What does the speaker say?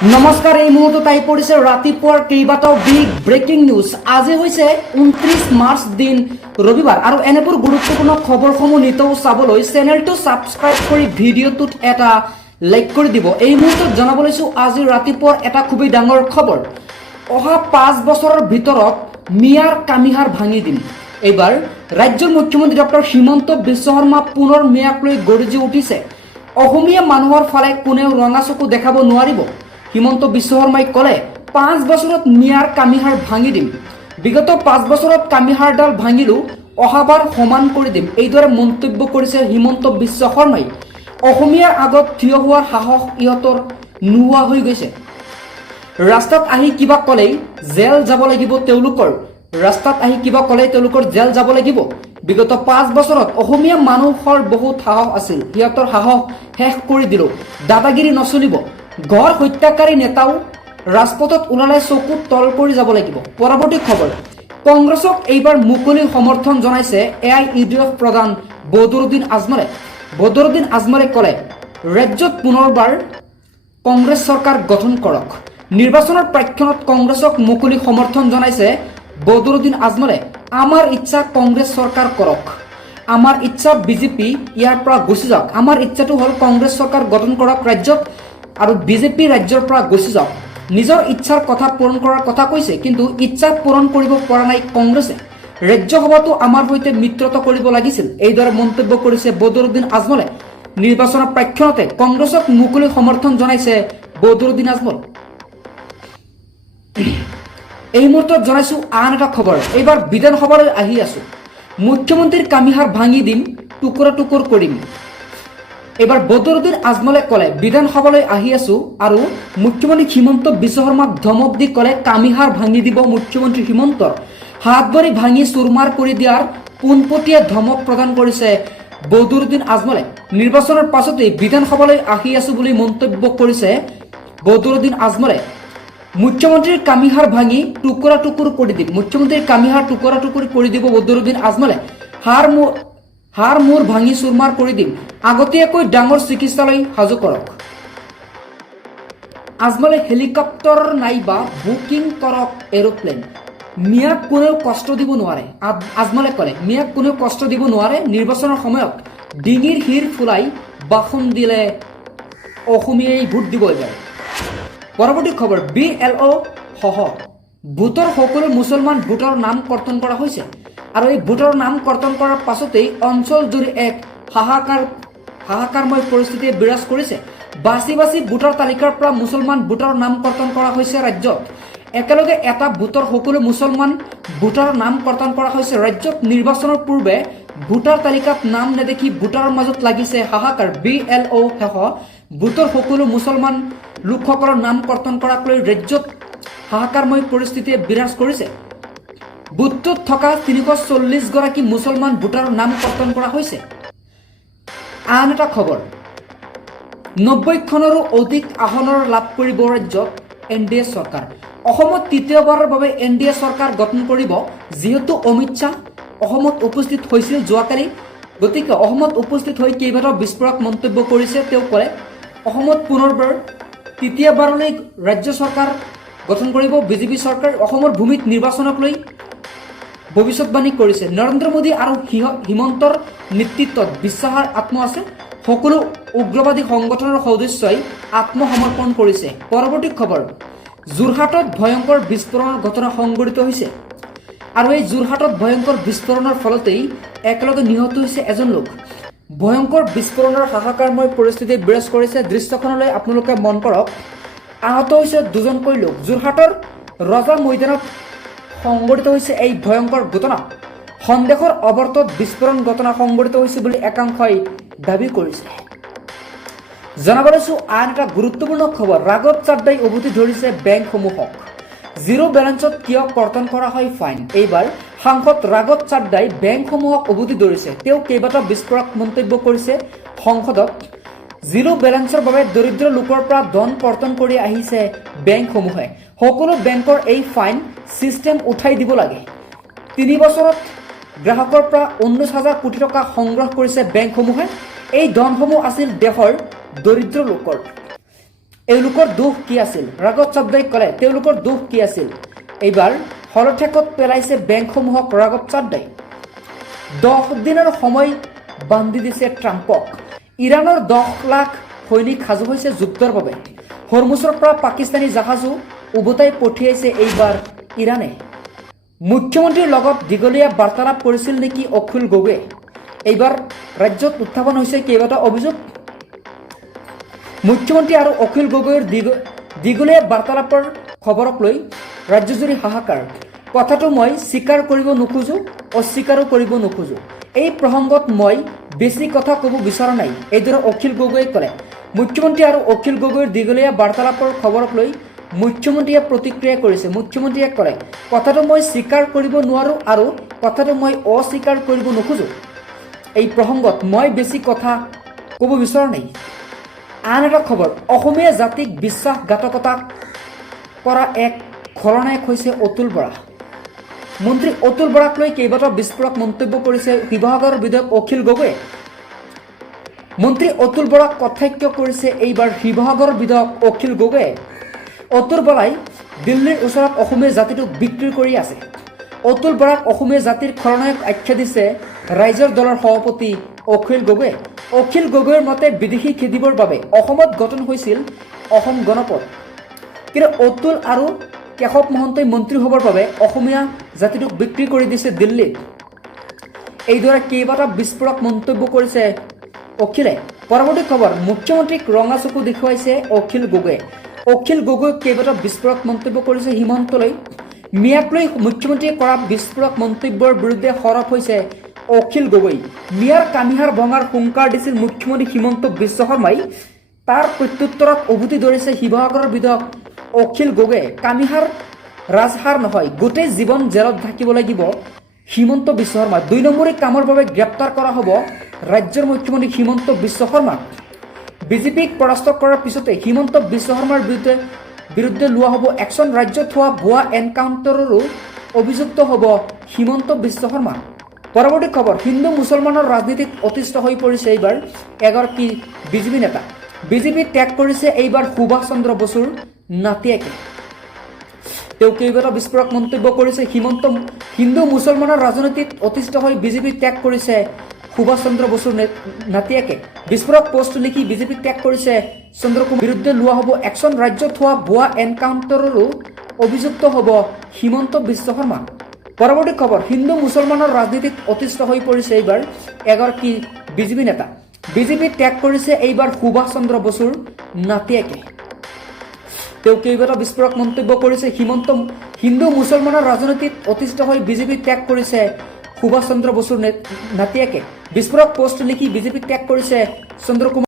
নমস্কাৰ, এই মুহূৰ্তত আহি পৰিছে ৰাতিপুৱাৰ কেইবাটাও বিগ ব্ৰেকিং নিউজ। আজি হৈছে 29 মাৰ্চ দিন ৰবিবাৰ আৰু এনেবোৰ গুৰুত্বপূৰ্ণ খবৰসমূহ নিতৌ চাবলৈ চেনেলটো ছাবস্ক্ৰাইব কৰি ভিডিঅ'টোত এটা লাইক কৰি দিব। এই মুহূৰ্তত জনাব লৈছো আজি ৰাতিপুৱাৰ এটা খুবেই ডাঙৰ খবৰ। অহা 5 বছৰৰ ভিতৰত মিয়াৰ কামিহাৰ ভাঙি দিম। এইবাৰ ৰাজ্যৰ মুখ্যমন্ত্ৰী ডক্টৰ হিমন্ত বিশ্ব শৰ্মা পুনৰ মিয়াক লৈ গৰ্জি উঠিছে। অসমীয়া মানুহৰ ফালে কোনেও ৰঙা চকু দেখাব নোৱাৰিব। হিমন্ত বিশ্ব শৰ্মাই ক'লে 5 বছৰত মিয়াৰ কামিহাৰ ভাঙি দিম। বিগত 5 বছৰত কামিহাৰডাল ভাঙিলো, অহাবাৰ সমান কৰি দিম। এইদৰে মন্তব্য কৰিছে হিমন্ত বিশ্ব শৰ্মাই। অসমীয়াৰ আগত থিয় হোৱাৰ সাহস ইহঁতৰ নোহোৱা হৈ গৈছে। ৰাস্তাত আহি কিবা ক'লেই জেল যাব লাগিব তেওঁলোকৰ। ৰাস্তাত আহি কিবা ক'লেই তেওঁলোকৰ জেল যাব লাগিব। বিগত 5 বছৰত অসমীয়া মানুহৰ বহুত সাহস আছিল, সিহঁতৰ সাহস শেষ কৰি দিলো। দাদাগিৰি নচলিব। ঘৰ হত্যাকাৰী নেতাও ৰাজপথত ওলালে চকু তল কৰি যাব লাগিব। পৰৱৰ্তী খবৰ, কংগ্ৰেছক এইবাৰ মুকলি সমৰ্থন জনাইছে AIUDF প্ৰধান বদৰুদ্দিন আজমলে। বদৰুদ্দিন আজমলে ক'লে ৰাজ্যত পুনৰবাৰ কংগ্ৰেছ চৰকাৰ গঠন কৰক। নিৰ্বাচনৰ প্ৰাক্ষণত কংগ্ৰেছক মুকলি সমৰ্থন জনাইছে বদৰুদ্দিন আজমলে। আমাৰ ইচ্ছা কংগ্ৰেছ চৰকাৰ কৰক, আমাৰ ইচ্ছা বিজেপি ইয়াৰ পৰা গুচি যাওক। আমাৰ ইচ্ছাটো হ'ল কংগ্ৰেছ চৰকাৰ গঠন কৰক ৰাজ্যত আৰু বিজেপি ৰাজ্যৰ পৰা গুচি যাওক। নিজৰ ইচ্ছাৰ কথা পূৰণ কৰাৰ কথা কৈছে, কিন্তু ইচ্ছা পূৰণ কৰিব পৰা নাই কংগ্ৰেছে। ৰাজ্যসভাতো আমাৰ সৈতে মিত্ৰতা কৰিব লাগিছিল। এইদৰে মন্তব্য কৰিছে বদৰুদ্দিন আজমলে। নিৰ্বাচনৰ প্ৰাক্ষণতে কংগ্ৰেছক মুকলি সমৰ্থন জনাইছে বদৰুদ্দিন আজমল। এই মুহূৰ্তত জনাইছো আন এটা খবৰ। এইবাৰ বিধানসভালৈ আহি আছো, মুখ্যমন্ত্ৰীৰ কামিহাৰ ভাঙি দিম, টুকুৰা টুকুৰ কৰিম। এবাৰ বদৰুদ্দিন আজমলে ক'লে বিধানসভালৈ আহি আছো আৰু মুখ্যমন্ত্ৰী হিমন্ত বিশ্ব শৰ্মাক ধমক দি ক'লে কামিহাৰ ভাঙি দিব মুখ্যমন্ত্ৰী হিমন্তৰ। হাত ভৰি ভাঙি চুৰমাৰ কৰি দিয়াৰ পোনপটীয়া ধমক প্ৰদান কৰিছে বদৰুদ্দিন আজমলে। নিৰ্বাচনৰ পাছতেই বিধানসভালৈ আহি আছো বুলি মন্তব্য কৰিছে বদৰুদ্দিন আজমলে। মুখ্যমন্ত্ৰীৰ কামিহাৰ ভাঙি টুকুৰা টুকুৰ কৰি দিম। মুখ্যমন্ত্ৰীৰ কামিহাৰ টুকুৰা টুকুৰ কৰি দিব বদৰুদ্দিন আজমলে। হাড় মূৰ ভাঙি চুৰমাৰ কৰি দিম। আগতীয়াকৈ ডাঙৰ চিকিৎসালয় সাজু কৰক। আজমলে হেলিকপ্টাৰ নাইবা বুকিং কৰক এৰোপ্লেন। মিয়াক কোনেও কষ্ট দিব নোৱাৰে। আজমলে ক'লে মিয়াক কোনেও কষ্ট দিব নোৱাৰে। নিৰ্বাচনৰ সময়ত ডিঙিৰ শিৰ ফুলাই বাসন দিলে অসমীয়াই ভোট দিব এবাৰ। পৰৱৰ্তী খবৰ, BLO সহ ভোটৰ সকলো মুছলমান ভোটৰ নাম কৰ্তন কৰা হৈছে আৰু এই ভোটৰ নাম কৰ্তন কৰাৰ পাছতেই অঞ্চলজুৰি এক হাহাকাৰময় পৰিস্থিতিয়ে বিৰাজ কৰিছে। বাছি বাছি ভোটাৰ তালিকাৰ পৰা মুছলমান ভোটৰ নাম কৰ্তন কৰা হৈছে ৰাজ্যত। একেলগে এটা ভোটৰ সকলো মুছলমান ভোটাৰ নাম কৰ্তন কৰা হৈছে ৰাজ্যত। নিৰ্বাচনৰ পূৰ্বে ভোটাৰ তালিকাত নাম নেদেখি ভোটাৰৰ মাজত লাগিছে হাহাকাৰ। BLO সহ ভোটৰ সকলো মুছলমান লোকসকলৰ নাম কৰ্তন কৰাক লৈ ৰাজ্যত হাহাকাৰময় পৰিস্থিতিয়ে বিৰাজ কৰিছে। বুথটোত থকা 340 গৰাকী মুছলমান ভোটাৰৰ নাম কৰ্তন কৰা হৈছে। আন এটা খবৰ, 90খনৰো অধিক আসনৰ লাভ কৰিব ৰাজ্যত NDA চৰকাৰ। অসমত তৃতীয়বাৰৰ বাবে NDA চৰকাৰ গঠন কৰিব। যিহেতু অমিত শ্বাহ অসমত উপস্থিত হৈছিল যোৱাকালি, গতিকে অসমত উপস্থিত হৈ কেইবাটাও বিস্ফোৰক মন্তব্য কৰিছে। তেওঁ ক'লে অসমত পুনৰবাৰ তৃতীয়বাৰলৈ ৰাজ্য চৰকাৰ গঠন কৰিব বিজেপি চৰকাৰ। অসমৰ ভূমিত নিৰ্বাচনক লৈ ভৱিষ্যতবাণী কৰিছে। নৰেন্দ্ৰ মোদী আৰু হিমন্তৰ নেতৃত্বত বিশ্বাসৰ আত্ম আছে। সকলো উগ্ৰবাদী সংগঠনৰ সদস্যই আত্মসমৰ্পণ কৰিছে। পৰৱৰ্তী খবৰ, যোৰহাটত ভয়ংকৰ বিস্ফোৰণৰ ঘটনা সংঘটিত হৈছে আৰু এই যোৰহাটত ভয়ংকৰ বিস্ফোৰণৰ ফলতেই একেলগে নিহত হৈছে এজন লোক। ভয়ংকৰ বিস্ফোৰণৰ হাহাকাৰময় পৰিস্থিতি বিৰাজ কৰিছে। দৃশ্যখনলৈ আপোনালোকে মন কৰক। আহত হৈছে দুজনকৈ লোক। যোৰহাটৰ ৰজা মৈদানত সংঘটিত হৈছে এই ভয়ংকৰ ঘটনা। সন্দেহৰ অৱৰ্তত বিস্ফোৰণ ঘটনা সংঘটিত হৈছে বুলি একাংশই দাবী কৰিছে। জনাব লৈছো আন এটা গুৰুত্বপূৰ্ণ খবৰ, ৰাঘৱ চাড্ডাই উভতি ধৰিছে বেংকসমূহক। জিৰ' বেলেঞ্চত কিয় কৰ্তন কৰা হয় ফাইন। এইবাৰ সাংসদ ৰাঘৱ চাড্ডাই বেংকসমূহক উভতি ধৰিছে। তেওঁ কেইবাটাও বিস্ফোৰক মন্তব্য কৰিছে সংসদত। জিৰ' বেলেঞ্চৰ বাবে দৰিদ্ৰ লোকৰ পৰা ধন কৰ্তন কৰি আহিছে বেংকসমূহে। সকলো বেংকৰ এই ফাইন চিষ্টেম উঠাই দিব লাগে। 3 বছৰত গ্ৰাহকৰ পৰা 19,000 কোটি টকা সংগ্ৰহ কৰিছে বেংকসমূহে। এই ধনসমূহ আছিল দেশৰ দৰিদ্ৰ লোকৰ। এওঁলোকৰ দোষ কি আছিল? ৰাঘৱ চাদ্দাই ক'লে তেওঁলোকৰ দোষ কি আছিল? এইবাৰ হলঠেকত পেলাইছে বেংকসমূহক ৰাঘৱ চাদ্দাই। 10 দিনৰ সময় বান্ধি দিছে ট্ৰাম্পক। ইৰাণৰ 10 লাখ সৈনিক সাজু হৈছে যুদ্ধৰ বাবে। হৰমুজৰ পৰা পাকিস্তানী জাহাজো উভতাই পঠিয়াইছে এইবাৰ ইৰাণে। মুখ্যমন্ত্ৰীৰ লগত দীঘলীয়া বাৰ্তালাপ কৰিছিল নেকি অখিল গগৈয়ে? এইবাৰ ৰাজ্যত উত্থাপন হৈছে কেইবাটাও অভিযোগ। মুখ্যমন্ত্ৰী আৰু অখিল গগৈৰ দীঘলীয়া বাৰ্তালাপৰ খবৰক লৈ ৰাজ্যজুৰি হাহাকাৰ। কথাটো মই স্বীকাৰ কৰিব নোখোজো, অস্বীকাৰো কৰিব নোখোজো। এই প্ৰসংগত মই বেছি কথা ক'ব বিচৰা নাই, এইদৰে অখিল গগৈয়ে ক'লে। মুখ্যমন্ত্ৰী আৰু অখিল গগৈৰ দীঘলীয়া বাৰ্তালাপৰ খবৰক লৈ মুখ্যমন্ত্ৰীয়ে প্ৰতিক্ৰিয়া কৰিছে। মুখ্যমন্ত্ৰীয়ে ক'লে কথাটো মই স্বীকাৰ কৰিব নোৱাৰো আৰু কথাটো মই অস্বীকাৰ কৰিব নোখোজো। এই প্ৰসংগত মই বেছি কথা ক'ব বিচৰা নাই। আন এটা খবৰ, অসমীয়া জাতিক বিশ্বাসঘাতকতা কৰা এক খলনায়ক হৈছে অতুল বৰা। মন্ত্ৰী অতুল বৰাক লৈ কেইবাটাও বিস্ফোৰক মন্তব্য কৰিছে শিৱসাগৰৰ বিধায়ক অখিল গগৈয়ে। মন্ত্ৰী অতুল বৰাক কটাক্ষ কৰিছে এইবাৰ শিৱসাগৰৰ বিধায়ক অখিল গগৈয়ে। অতুল বৰাই দিল্লীৰ ওচৰত অসমীয়া জাতিটোক বিক্ৰী কৰি আছে। অতুল বৰাক অসমীয়া জাতিৰ খলনায়ক আখ্যা দিছে ৰাইজৰ দলৰ সভাপতি অখিল গগৈয়ে। অখিল গগৈৰ মতে বিদেশী খেদিবৰ বাবে অসমত গঠন হৈছিল অসম গণপথ, কিন্তু অতুল আৰু কেশৱ মহন্তই মন্ত্ৰী হ'বৰ বাবে অসমীয়া জাতিটোক বিক্ৰী কৰি দিছে দিল্লীত। এইদৰে কেইবাটাও বিস্ফোৰক মন্তব্য কৰিছে অখিলে। পৰৱৰ্তী খবৰ, মুখ্যমন্ত্ৰীক ৰঙা চকু দেখুৱাইছে অখিল গগৈয়ে। অখিল গগৈক কেইবাটাও বিস্ফোৰক মন্তব্য কৰিছে হিমন্তলৈ। মিয়াক লৈ মুখ্যমন্ত্ৰীয়ে কৰা বিস্ফোৰক মন্তব্যৰ বিৰুদ্ধে সৰব হৈছে অখিল গগৈ। মিয়াৰ কামিহাৰ ভঙাৰ হুংকাৰ দিছিল মুখ্যমন্ত্ৰী হিমন্ত বিশ্ব শৰ্মাই। তাৰ প্ৰত্যুত্তৰত উভতি ধৰিছে শিৱসাগৰৰ বিধায়ক অখিল গগৈয়ে। কামিহাৰ ৰাজহাৰ নহয়, গোটেই জীৱন জেলত থাকিব লাগিব হিমন্ত বিশ্ব শৰ্মা। 2 নম্বৰী কামৰ বাবে গ্ৰেপ্তাৰ কৰা হ'ব ৰাজ্যৰ মুখ্যমন্ত্ৰী হিমন্ত বিশ্ব শৰ্মাক। বিজেপিক পৰাস্ত কৰাৰ পিছতে হিমন্ত বিশ্ব শৰ্মাৰ বিৰুদ্ধে লোৱা হ'ব একশ্যন। ৰাজ্যত হোৱা ভুৱা এনকাউণ্টাৰৰো অভিযুক্ত হ'ব হিমন্ত বিশ্ব শৰ্মা। পৰৱৰ্তী খবৰ, হিন্দু মুছলমানৰ ৰাজনীতিত অতিষ্ঠ হৈ পৰিছে এইবাৰ এগৰাকী বিজেপি নেতা। বিজেপি ত্যাগ কৰিছে এইবাৰ সুভাষ চন্দ্ৰ বসুৰ নাতিয়েকে। তেওঁ কেইবাটাও বিস্ফোৰক মন্তব্য কৰিছে। হিন্দু মুছলমানৰ ৰাজনীতিত অতিষ্ঠ হৈ বিজেপি ত্যাগ কৰিছে সুভাষ চন্দ্ৰ বসুৰ নাতিয়েকে। বিস্ফোৰক পোষ্ট লিখি বিজেপি ত্যাগ কৰিছে চন্দ্ৰ কুমাৰৰ বিৰুদ্ধে লোৱা হ'ব একশ্যন। ৰাজ্যত হোৱা ভুৱা এনকাউণ্টাৰৰো অভিযুক্ত হ'ব হিমন্ত বিশ্ব শৰ্মা। পৰৱৰ্তী খবৰ, হিন্দু মুছলমানৰ ৰাজনীতিত অতিষ্ঠ হৈ পৰিছে এইবাৰ এগৰাকী বিজেপি নেতা। বিজেপি ত্যাগ কৰিছে এইবাৰ সুভাষ চন্দ্ৰ বসুৰ নাতিয়েকে। তেওঁ কেইবাটাও বিস্ফোৰক মন্তব্য কৰিছে। হিন্দু মুছলমানৰ ৰাজনীতিত অতিষ্ঠ হৈ বিজেপি ত্যাগ কৰিছে সুভাষ চন্দ্ৰ বসুৰ নাতিয়েকে। বিস্ফোৰক পোষ্ট লিখি বিজেপি ত্যাগ কৰিছে চন্দ্ৰ কুমাৰ।